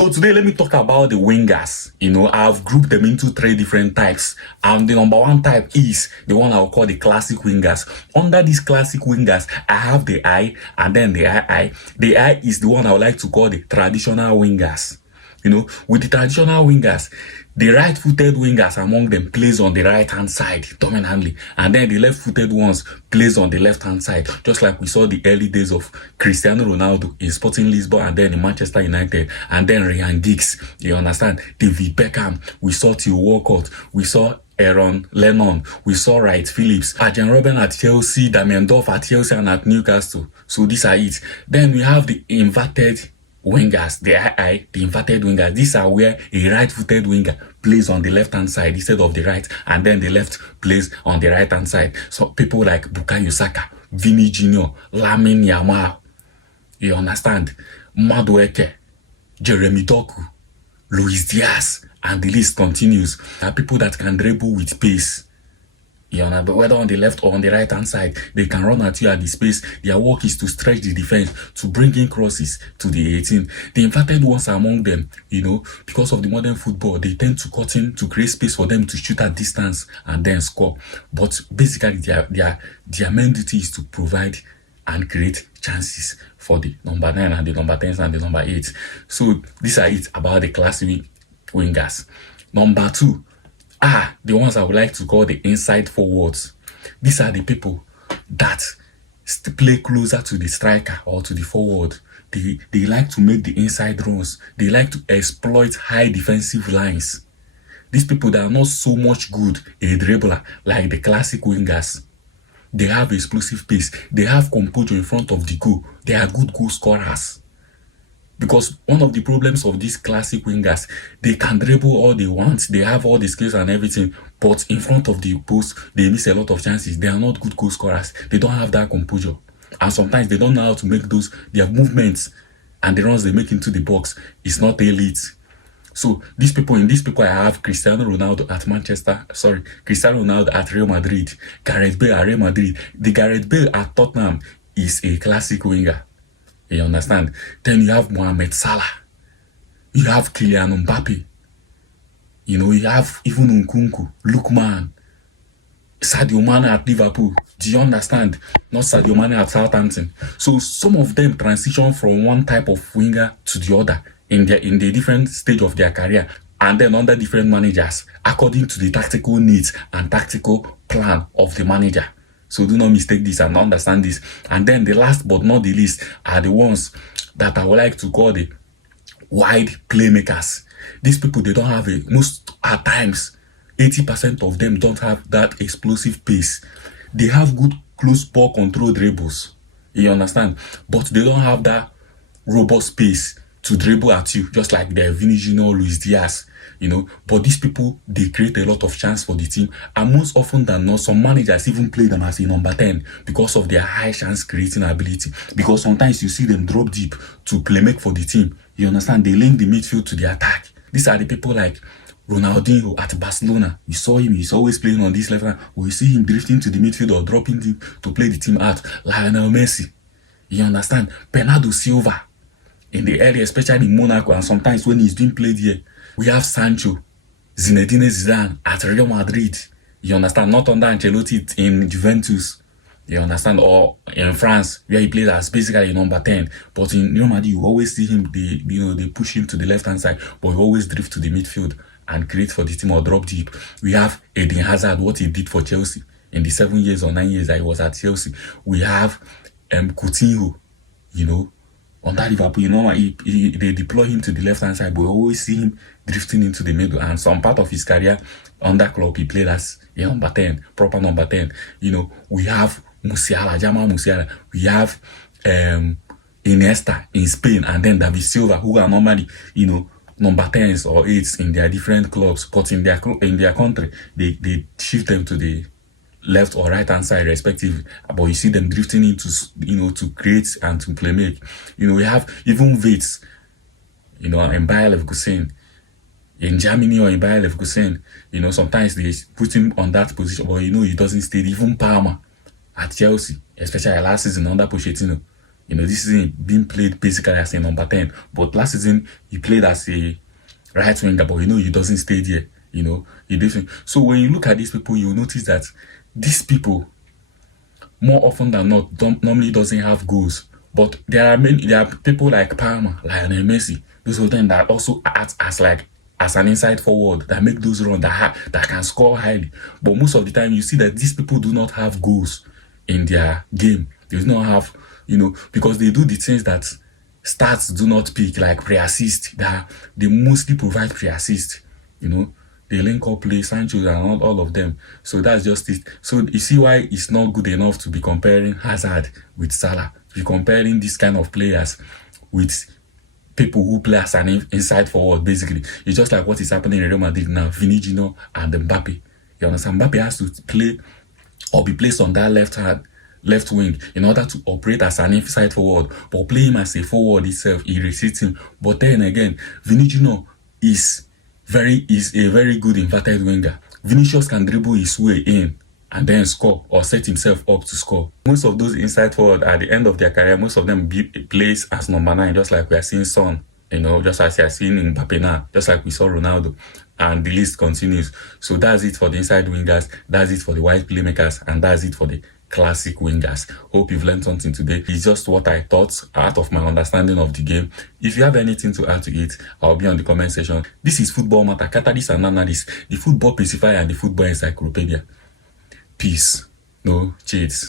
So today, let me talk about the wingers. I've grouped them into three different types. And the number one type is the one I'll call the classic wingers. Under these classic wingers, I have the I and then the II. The I is the one I would like to call the traditional wingers. With the traditional wingers, the right-footed wingers among them plays on the right-hand side dominantly, and then the left-footed ones plays on the left-hand side, just like we saw the early days of Cristiano Ronaldo in Sporting Lisbon and then in Manchester United, and then Ryan Giggs, you understand, David Beckham, we saw Theo Walcott, we saw Aaron Lennon, we saw Wright Phillips, Arjen Robben at Chelsea, Damien Duff at Chelsea and at Newcastle. So these are it. Then we have the inverted wingers, the the inverted wingers. These are where a right-footed winger plays on the left-hand side instead of the right, and then the left plays on the right-hand side. So people like Bukayo Saka, Vini Jr., Lamine Yamal, you understand, Madueke, Jeremy Doku, Luis Diaz, and the list continues. There are people that can dribble with pace. But whether on the left or on the right hand side, they can run at you at the space. Their work is to stretch the defense, to bring in crosses to the 18. The inverted ones among them, because of the modern football, they tend to cut in to create space for them to shoot at distance and then score. But basically, their main duty is to provide and create chances for the number 9 and the number 10s and the number 8. So these are it about the classic wingers. Number 2 are the ones I would like to call the inside forwards. These are the people that play closer to the striker or to the forward. They like to make the inside runs. They like to exploit high defensive lines. These people that are not so much good a dribbler like the classic wingers. They have explosive pace. They have composure in front of the goal. They are good goal scorers. Because one of the problems of these classic wingers, they can dribble all they want, they have all the skills and everything, but in front of the post, they miss a lot of chances. They are not good goal scorers. They don't have that composure. And sometimes they don't know how to make their movements and the runs they make into the box is not elite. So in these people, I have Cristiano Ronaldo at Real Madrid, Gareth Bale at Real Madrid. The Gareth Bale at Tottenham is a classic winger. You understand? Then you have Mohamed Salah. You have Kylian Mbappe. You have even Nkunku, Lookman, Sadio Mane at Liverpool. Do you understand? Not Sadio Mane at Southampton. So some of them transition from one type of winger to the other in the different stage of their career, and then under different managers, according to the tactical needs and tactical plan of the manager. So do not mistake this and understand this. And then the last but not the least are the ones that I would like to call the wide playmakers. These people, they don't have most at times, 80% of them don't have that explosive pace. They have good close ball control dribbles. You understand? But they don't have that robust pace to dribble at you, just like the Vini Jr., Luis Diaz. But these people, they create a lot of chance for the team, and most often than not, some managers even play them as a number 10 because of their high chance creating ability. Because sometimes you see them drop deep to play make for the team. You understand? They link the midfield to the attack. These are the people like Ronaldinho at Barcelona. You saw him, he's always playing on this left hand, or you see him drifting to the midfield or dropping deep to play the team out. Lionel Messi. You understand? Bernardo Silva in the area, especially in Monaco, and sometimes when he's being played here. We have Sancho, Zinedine Zidane at Real Madrid. You understand? Not under Ancelotti in Juventus. You understand? Or in France, where he plays as basically number 10. But in Real Madrid, you always see him, they push him to the left-hand side, but he always drift to the midfield and create for the team or drop deep. We have Eden Hazard, what he did for Chelsea in the 7 years or 9 years that he was at Chelsea. We have Coutinho, under Liverpool, they deploy him to the left-hand side, but we always see him drifting into the middle. And some part of his career under Klopp, he played as a number 10, proper number 10. We have Jamal Musiala. We have Iniesta in Spain, and then David Silva, who are normally, number 10s or 8s in their different clubs, but in their country, they shift them to the left or right hand side respectively, but you see them drifting into to create and to play make. We have even Vitz, in Bayer Leverkusen, in Germany or in Bayer Leverkusen. Sometimes they put him on that position, but he doesn't stay. Even Palmer at Chelsea, especially last season under Pochettino, You know, this season being played basically as a number 10. But last season, he played as a right winger, but you know, he doesn't stay there. You know, he doesn't. So when you look at these people, you notice that these people, more often than not, normally doesn't have goals. But there are people like Palmer, Lionel Messi, those of them that also act as an inside forward that make those runs that can score highly. But most of the time, you see that these people do not have goals in their game. They do not have, you know, because they do the things that stats do not pick, like pre-assist. That they mostly provide pre-assist. You know, they link up play, Sancho and all of them. So that's just it. So you see why it's not good enough to be comparing Hazard with Salah. To be comparing these kind of players with people who play as an inside forward, basically. It's just like what is happening in Real Madrid now, Vinicius and Mbappe. You understand? Mbappe has to play or be placed on that left wing in order to operate as an inside forward, but play him as a forward itself irritates him. But then again, Vinicius is a very good inverted winger. Vinicius can dribble his way in and then score or set himself up to score. Most of those inside forward at the end of their career, most of them plays as number 9, just like we are seeing Son, you know, just as we are seeing Mbappe now, just like we saw Ronaldo, and the list continues. So that's it for the inside wingers, that's it for the wide playmakers, and that's it for the classic wingers. Hope you've learned something today. It's just what I thought out of my understanding of the game. If you have anything to add to it, I'll be on the comment section. This is Football Matter, Catalyst and Analyst, the football pacifier and the football encyclopedia. Peace. No cheats.